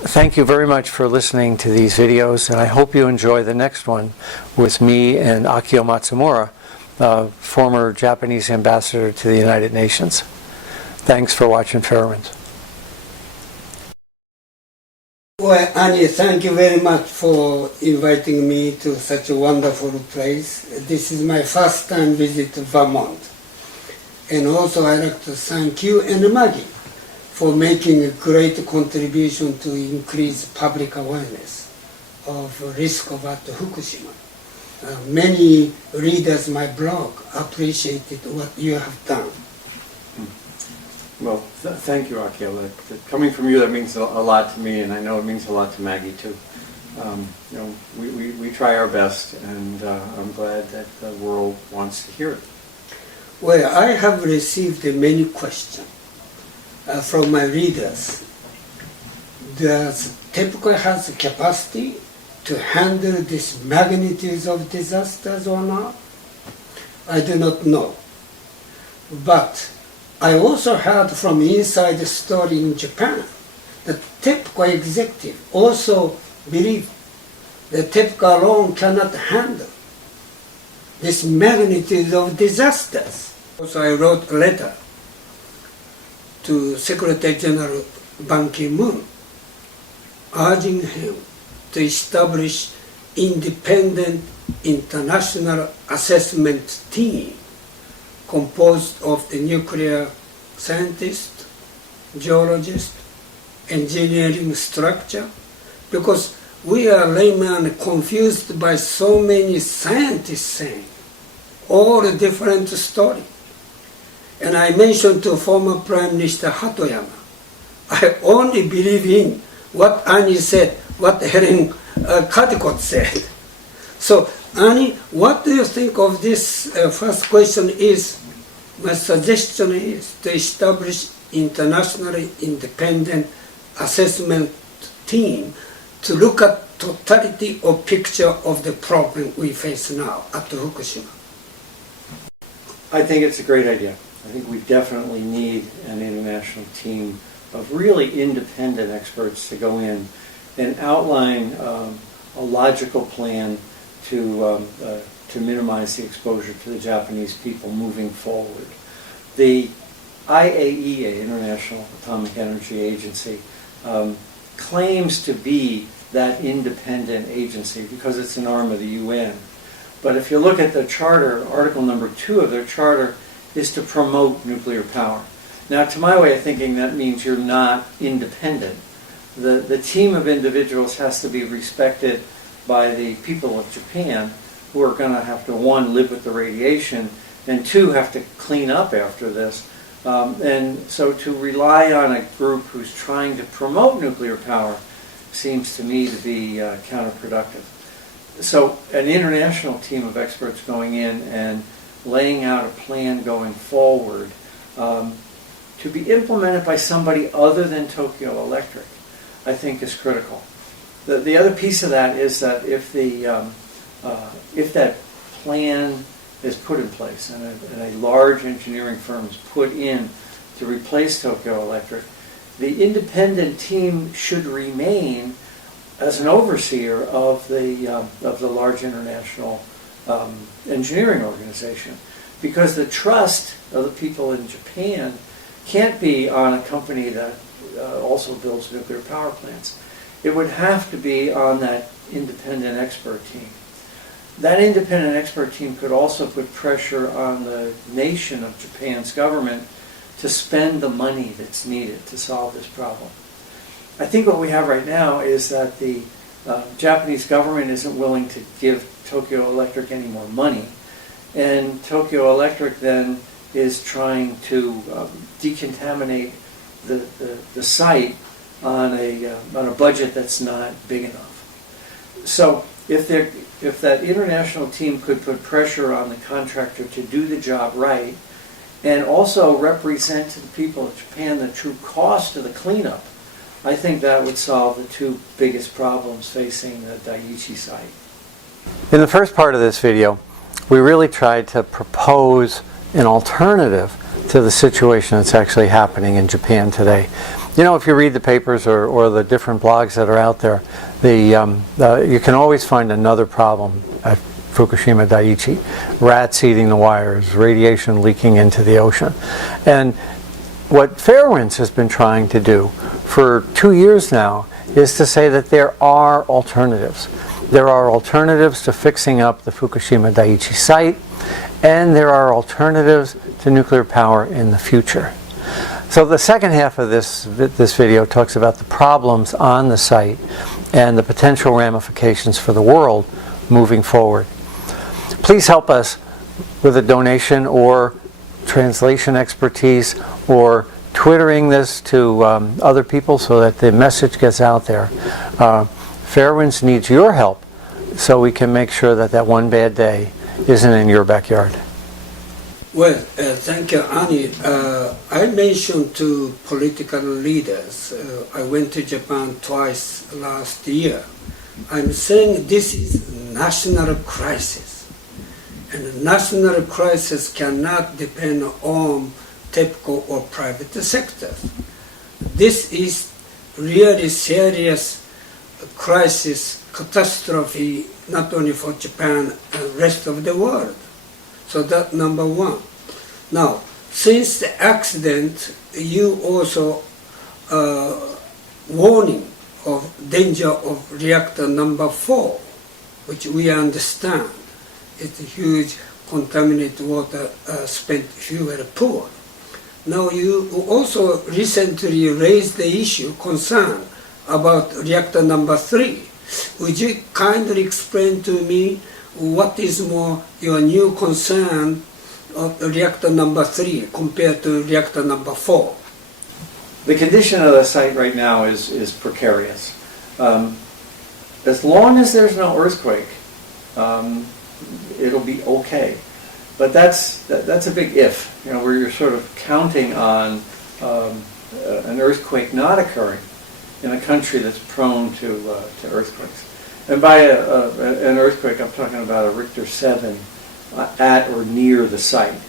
Thank you very much for listening to these videos, and I hope you enjoy the next one with me and Akio Matsumura, former Japanese ambassador to the United Nations. Thanks for watching Fairwinds. Well, Annie, thank you very much for inviting me to such a wonderful place. This is my first time visit Vermont. And also I'd like to thank you and Maggie for making a great contribution to increase public awareness of risk of at Fukushima. Many readers my blog appreciated what you have done. Well, thank you, Akio. Coming from you, that means a lot to me, and I know it means a lot to Maggie too. We try our best, and I'm glad that the world wants to hear it. Well, I have received many questions from my readers. Does TEPCO has the capacity to handle this magnitude of disasters or not? I do not know. But I also heard from inside the story in Japan that TEPCO executive also believe that TEPCO alone cannot handle this magnitude of disasters. Also, I wrote a letter to Secretary General Ban Ki-moon urging him to establish independent international assessment team composed of the nuclear scientists, geologists, engineering structure, because we are laymen confused by so many scientists saying all the different stories. And I mentioned to former Prime Minister Hatoyama, I only believe in what Annie said, what Helen Caldicott said. So, Annie, what do you think of this first question is, my suggestion is to establish internationally independent assessment team to look at totality or picture of the problem we face now at Fukushima. I think it's a great idea. I think we definitely need an international team of really independent experts to go in and outline a logical plan to minimize the exposure to the Japanese people moving forward. The IAEA, International Atomic Energy Agency, claims to be that independent agency because it's an arm of the UN. But if you look at the charter, Article number 2 of their charter is to promote nuclear power. Now, to my way of thinking, that means you're not independent. The team of individuals has to be respected by the people of Japan, who are going to have to, one, live with the radiation, and two, have to clean up after this. And so to rely on a group who's trying to promote nuclear power seems to me to be counterproductive. So an international team of experts going in and laying out a plan going forward to be implemented by somebody other than Tokyo Electric, I think is critical. The other piece of that is that if that plan is put in place and a large engineering firm is put in to replace Tokyo Electric, the independent team should remain as an overseer of the large international engineering organization, because the trust of the people in Japan can't be on a company that also builds nuclear power plants. It would have to be on that independent expert team. That independent expert team could also put pressure on the nation of Japan's government to spend the money that's needed to solve this problem. I think what we have right now is that the Japanese government isn't willing to give Tokyo Electric any more money, and Tokyo Electric then is trying to decontaminate the site on a budget that's not big enough. So if that international team could put pressure on the contractor to do the job right, and also represent to the people of Japan the true cost of the cleanup, I think that would solve the two biggest problems facing the Daiichi site. In the first part of this video, we really tried to propose an alternative to the situation that's actually happening in Japan today. You know, if you read the papers or the different blogs that are out there, you can always find another problem at Fukushima Daiichi. Rats eating the wires, radiation leaking into the ocean. And what Fairwinds has been trying to do for 2 years now is to say that there are alternatives. There are alternatives to fixing up the Fukushima Daiichi site, and there are alternatives to nuclear power in the future. So the second half of this video talks about the problems on the site and the potential ramifications for the world moving forward. Please help us with a donation or translation expertise or twittering this to other people so that the message gets out there. Fairwinds needs your help so we can make sure that that one bad day isn't in your backyard. Well, thank you, Annie. I mentioned to political leaders, I went to Japan twice last year. I'm saying this is a national crisis. And a national crisis cannot depend on TEPCO or private sectors. This is really serious crisis, catastrophe, not only for Japan and rest of the world. So that's number one. Now, since the accident, you also warning of danger of reactor number 4, which we understand. It's a huge contaminated water, spent fuel pool. Now you also recently raised the issue, concern about reactor number 3. Would you kindly explain to me what is more your new concern of reactor number 3 compared to reactor number 4? The condition of the site right now is precarious. As long as there's no earthquake, it'll be okay. But that's a big if, you know, where you're sort of counting on an earthquake not occurring in a country that's prone to earthquakes. And by an earthquake, I'm talking about a Richter 7 at or near the site.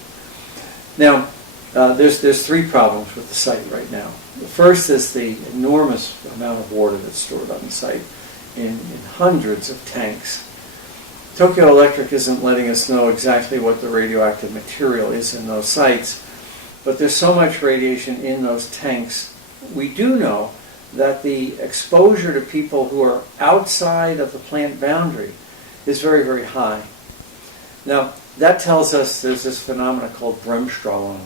Now, there's 3 problems with the site right now. The first is the enormous amount of water that's stored on the site in hundreds of tanks. Tokyo Electric isn't letting us know exactly what the radioactive material is in those sites, but there's so much radiation in those tanks. We do know that the exposure to people who are outside of the plant boundary is very, very high. Now, that tells us there's this phenomenon called Bremsstrahlung,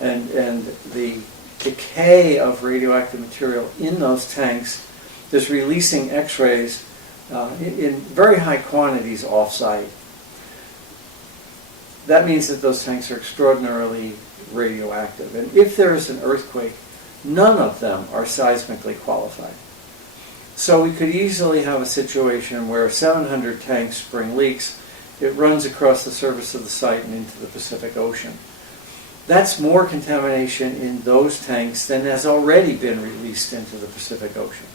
and the decay of radioactive material in those tanks is releasing X-rays in very high quantities off-site. That means that those tanks are extraordinarily radioactive. And if there is an earthquake, none of them are seismically qualified. So we could easily have a situation where 700 tanks spring leaks, it runs across the surface of the site and into the Pacific Ocean. That's more contamination in those tanks than has already been released into the Pacific Ocean.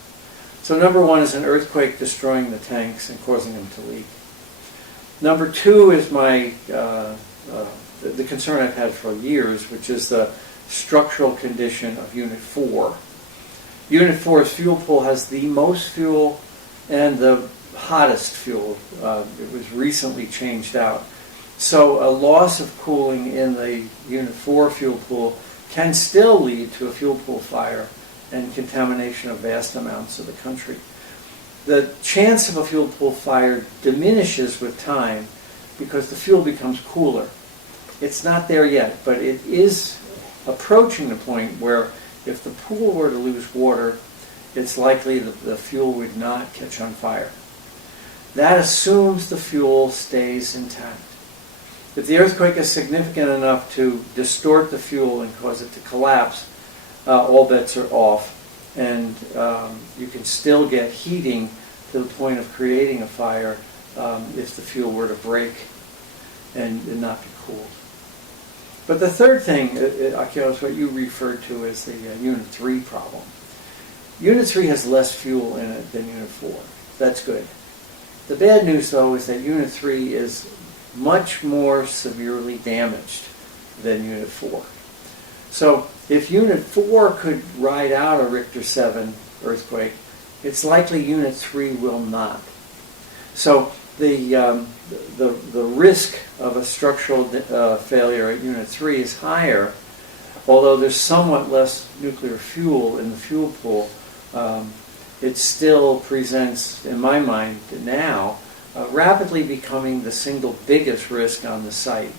So number 1 is an earthquake destroying the tanks and causing them to leak. Number 2 is the concern I've had for years, which is the structural condition of Unit 4. Unit 4's fuel pool has the most fuel and the hottest fuel. It was recently changed out. So a loss of cooling in the Unit 4 fuel pool can still lead to a fuel pool fire and contamination of vast amounts of the country. The chance of a fuel pool fire diminishes with time because the fuel becomes cooler. It's not there yet, but it is approaching the point where if the pool were to lose water, it's likely that the fuel would not catch on fire. That assumes the fuel stays intact. If the earthquake is significant enough to distort the fuel and cause it to collapse, all bets are off, and you can still get heating to the point of creating a fire if the fuel were to break and not be cooled. But the third thing, Akio, is what you referred to as the Unit 3 problem. Unit 3 has less fuel in it than Unit 4. That's good. The bad news, though, is that Unit 3 is much more severely damaged than Unit 4. So if Unit 4 could ride out a Richter 7 earthquake, it's likely Unit 3 will not. So the risk of a structural failure at Unit 3 is higher, although there's somewhat less nuclear fuel in the fuel pool. It still presents, in my mind now, rapidly becoming the single biggest risk on the site.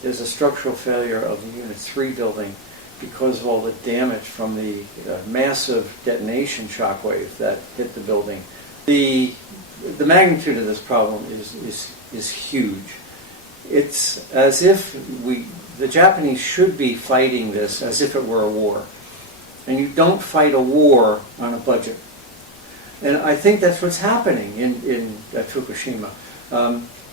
There's a structural failure of the Unit 3 building because of all the damage from the massive detonation shockwave that hit the building. The magnitude of this problem is huge. It's as if the Japanese should be fighting this as if it were a war. And you don't fight a war on a budget. And I think that's what's happening at Fukushima.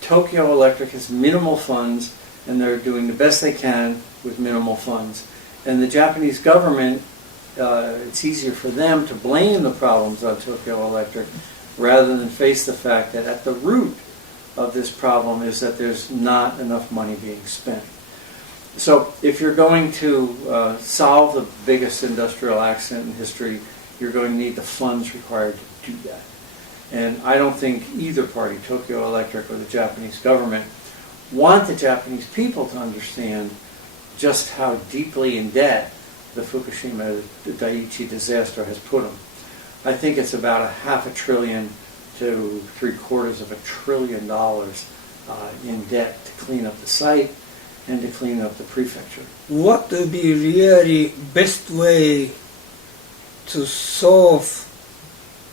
Tokyo Electric has minimal funds, and they're doing the best they can with minimal funds. And the Japanese government, it's easier for them to blame the problems on Tokyo Electric rather than face the fact that at the root of this problem is that there's not enough money being spent. So if you're going to solve the biggest industrial accident in history, you're going to need the funds required to do that. And I don't think either party, Tokyo Electric or the Japanese government, want the Japanese people to understand just how deeply in debt the Fukushima Daiichi disaster has put them. I think it's about $500 billion to $750 billion in debt to clean up the site and to clean up the prefecture. What would be really best way to solve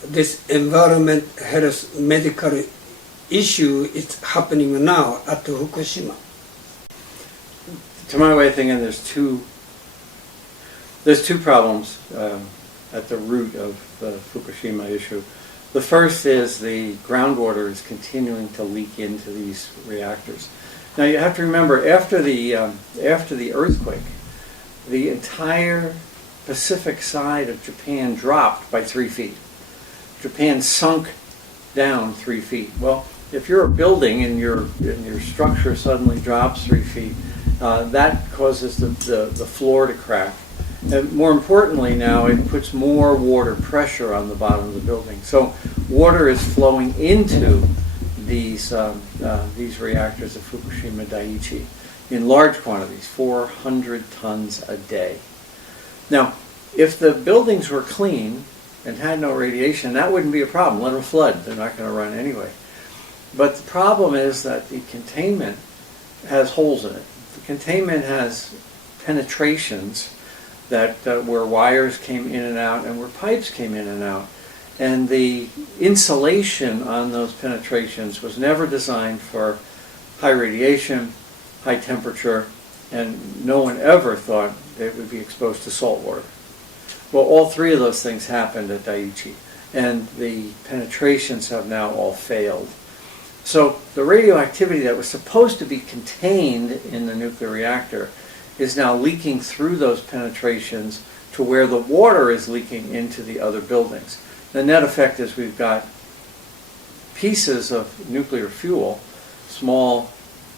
this environment health medical issue is happening now at Fukushima? To my way of thinking, there's two problems at the root of the Fukushima issue. The first is the groundwater is continuing to leak into these reactors. Now you have to remember, after the earthquake, the entire Pacific side of Japan dropped by 3 feet. Japan sunk down 3 feet. Well, if you're a building and your structure suddenly drops 3 feet, that causes the floor to crack. And more importantly now, it puts more water pressure on the bottom of the building. So water is flowing into these reactors of Fukushima Daiichi in large quantities, 400 tons a day. Now, if the buildings were clean and had no radiation, that wouldn't be a problem. Let them flood. They're not going to run anyway. But the problem is that the containment has holes in it. The containment has penetrations that where wires came in and out and where pipes came in and out. And the insulation on those penetrations was never designed for high radiation, high temperature, and no one ever thought it would be exposed to salt water. Well, all three of those things happened at Daiichi, and the penetrations have now all failed. So the radioactivity that was supposed to be contained in the nuclear reactor is now leaking through those penetrations to where the water is leaking into the other buildings. The net effect is we've got pieces of nuclear fuel, small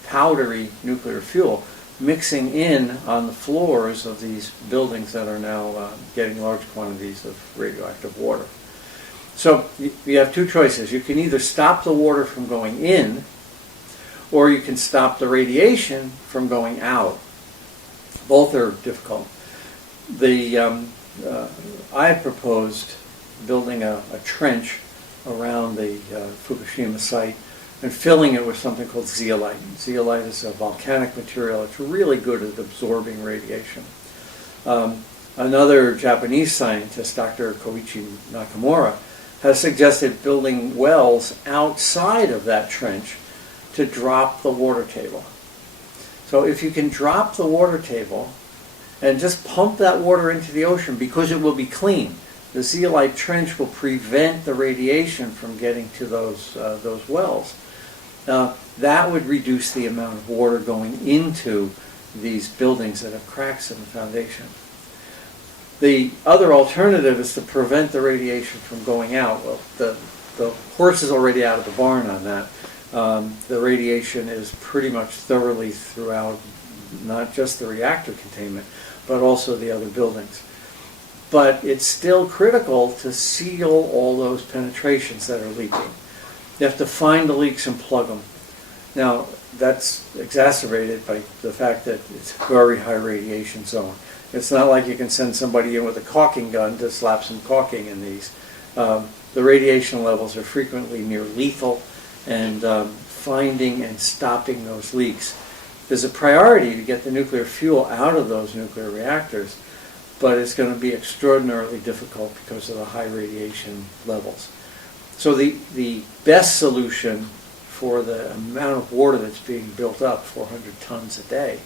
powdery nuclear fuel, mixing in on the floors of these buildings that are now getting large quantities of radioactive water. So you have two choices. You can either stop the water from going in, or you can stop the radiation from going out. Both are difficult. I proposed building a trench around the Fukushima site and filling it with something called zeolite. Zeolite is a volcanic material. It's really good at absorbing radiation. Another Japanese scientist, Dr. Koichi Nakamura, has suggested building wells outside of that trench to drop the water table. So if you can drop the water table and just pump that water into the ocean, because it will be clean, the zeolite trench will prevent the radiation from getting to those wells. That would reduce the amount of water going into these buildings that have cracks in the foundation. The other alternative is to prevent the radiation from going out. Well, the horse is already out of the barn on that. The radiation is pretty much thoroughly throughout, not just the reactor containment, but also the other buildings. But it's still critical to seal all those penetrations that are leaking. You have to find the leaks and plug them. Now, that's exacerbated by the fact that it's a very high radiation zone. It's not like you can send somebody in with a caulking gun to slap some caulking in these. The radiation levels are frequently near lethal, and finding and stopping those leaks is a priority to get the nuclear fuel out of those nuclear reactors, but it's going to be extraordinarily difficult because of the high radiation levels. So the best solution for the amount of water that's being built up, 400 tons a day,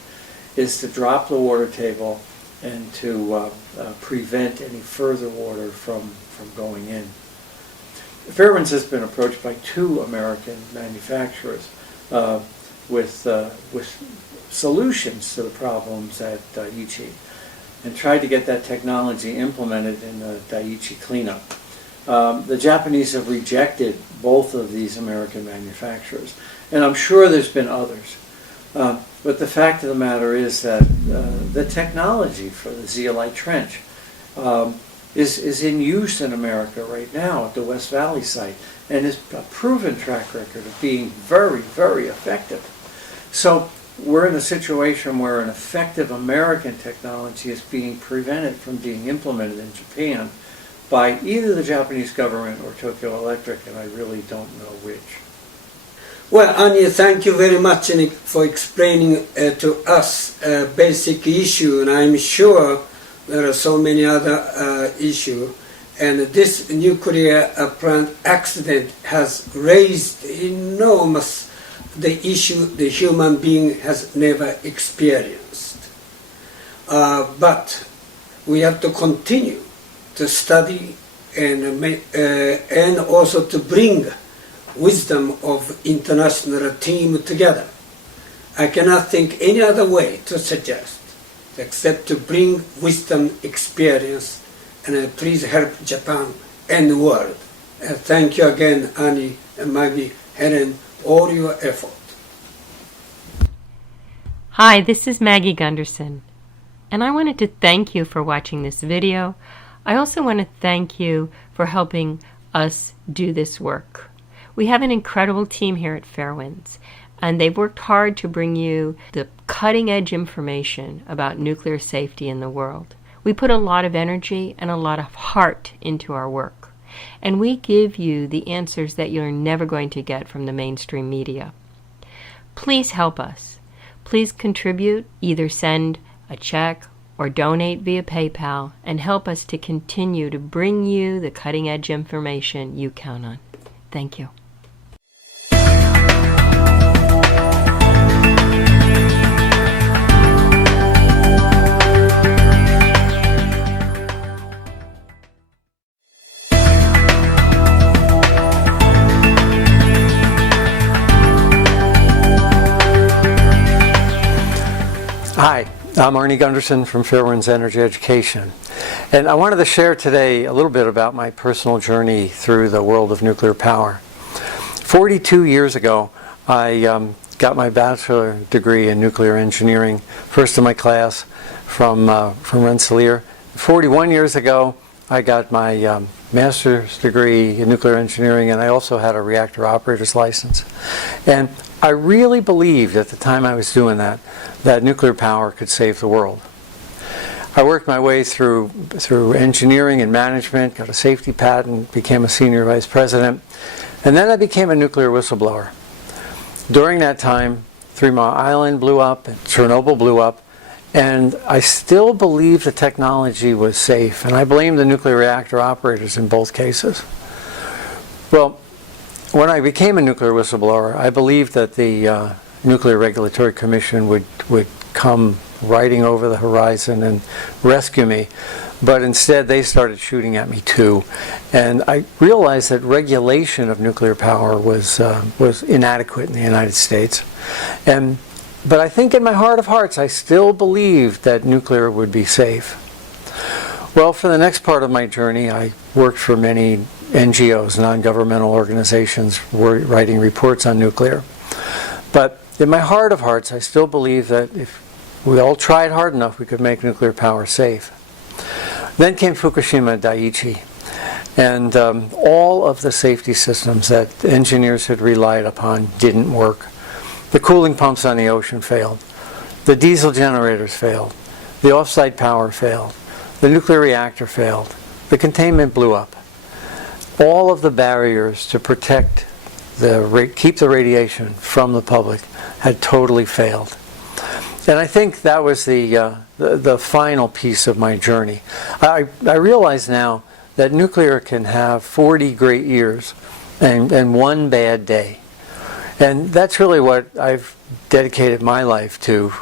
is to drop the water table and to prevent any further water from going in. Fairwinds has been approached by 2 American manufacturers with solutions to the problems at Daiichi, and tried to get that technology implemented in the Daiichi cleanup. The Japanese have rejected both of these American manufacturers, and I'm sure there's been others. But the fact of the matter is that the technology for the zeolite trench is in use in America right now at the West Valley site, and is a proven track record of being very, very effective. So we're in a situation where an effective American technology is being prevented from being implemented in Japan by either the Japanese government or Tokyo Electric, and I really don't know which. Well, Anya, thank you very much for explaining to us a basic issue, and I'm sure there are so many other issues. And this nuclear plant accident has raised enormous the issue the human being has never experienced. But we have to continue to study and also to bring wisdom of international team together. I cannot think any other way to suggest except to bring wisdom, experience, and please help Japan and the world. Thank you again, Annie and Maggie, Helen, all your effort. Hi, this is Maggie Gunderson, and I wanted to thank you for watching this video. I also want to thank you for helping us do this work. We have an incredible team here at Fairwinds, and they've worked hard to bring you the cutting-edge information about nuclear safety in the world. We put a lot of energy and a lot of heart into our work, and we give you the answers that you're never going to get from the mainstream media. Please help us. Please contribute, either send a check or donate via PayPal, and help us to continue to bring you the cutting-edge information you count on. Thank you. Hi, I'm Arnie Gunderson from Fairwinds Energy Education, and I wanted to share today a little bit about my personal journey through the world of nuclear power. 42 years ago, I got my bachelor degree in nuclear engineering, first in my class from Rensselaer. 41 years ago, I got my master's degree in nuclear engineering, and I also had a reactor operator's license. And I really believed at the time I was doing that nuclear power could save the world. I worked my way through engineering and management, got a safety patent, became a senior vice president, and then I became a nuclear whistleblower. During that time, 3 Mile Island blew up, and Chernobyl blew up, and I still believed the technology was safe, and I blamed the nuclear reactor operators in both cases. Well, when I became a nuclear whistleblower, I believed that the Nuclear Regulatory Commission would come riding over the horizon and rescue me, but instead they started shooting at me too. And I realized that regulation of nuclear power was inadequate in the United States. But I think in my heart of hearts, I still believed that nuclear would be safe. Well, for the next part of my journey, I worked for many NGOs, non-governmental organizations, writing reports on nuclear. But in my heart of hearts, I still believe that if we all tried hard enough we could make nuclear power safe. Then came Fukushima Daiichi, and all of the safety systems that engineers had relied upon didn't work. The cooling pumps on the ocean failed. The diesel generators failed. The off-site power failed. The nuclear reactor failed. The containment blew up. All of the barriers to protect keep the radiation from the public had totally failed. And I think that was the final piece of my journey. I realize now that nuclear can have 40 great years and one bad day. And that's really what I've dedicated my life to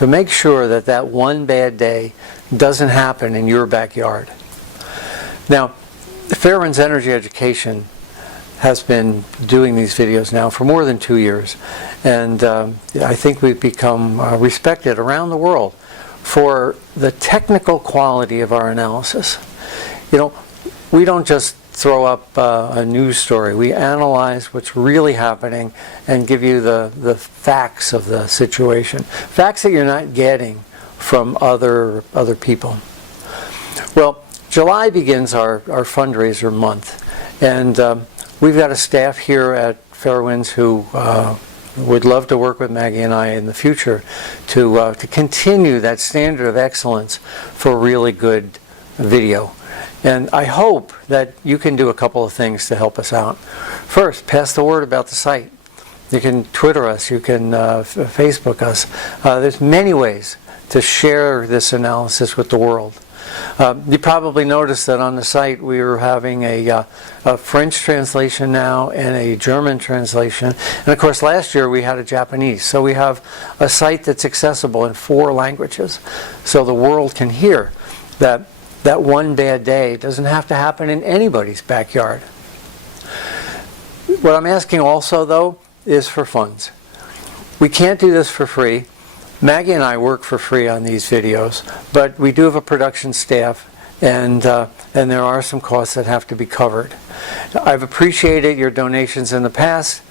make sure that that one bad day doesn't happen in your backyard. Now, Fairwind's Energy Education has been doing these videos now for more than 2 years, and I think we've become respected around the world for the technical quality of our analysis. You know, we don't just throw up a news story. We analyze what's really happening and give you the facts of the situation, facts that you're not getting from other people. Well, July begins our fundraiser month, and we've got a staff here at Fairwinds who would love to work with Maggie and I in the future to continue that standard of excellence for really good video. And I hope that you can do a couple of things to help us out. First, pass the word about the site. You can Twitter us, you can Facebook us. There's many ways to share this analysis with the world. You probably noticed that on the site we are having a French translation now and a German translation. And of course last year we had a Japanese. So we have a site that's accessible in 4 languages. So the world can hear that one bad day doesn't have to happen in anybody's backyard. What I'm asking also, though, is for funds. We can't do this for free. Maggie and I work for free on these videos, but we do have a production staff, and there are some costs that have to be covered. I've appreciated your donations in the past,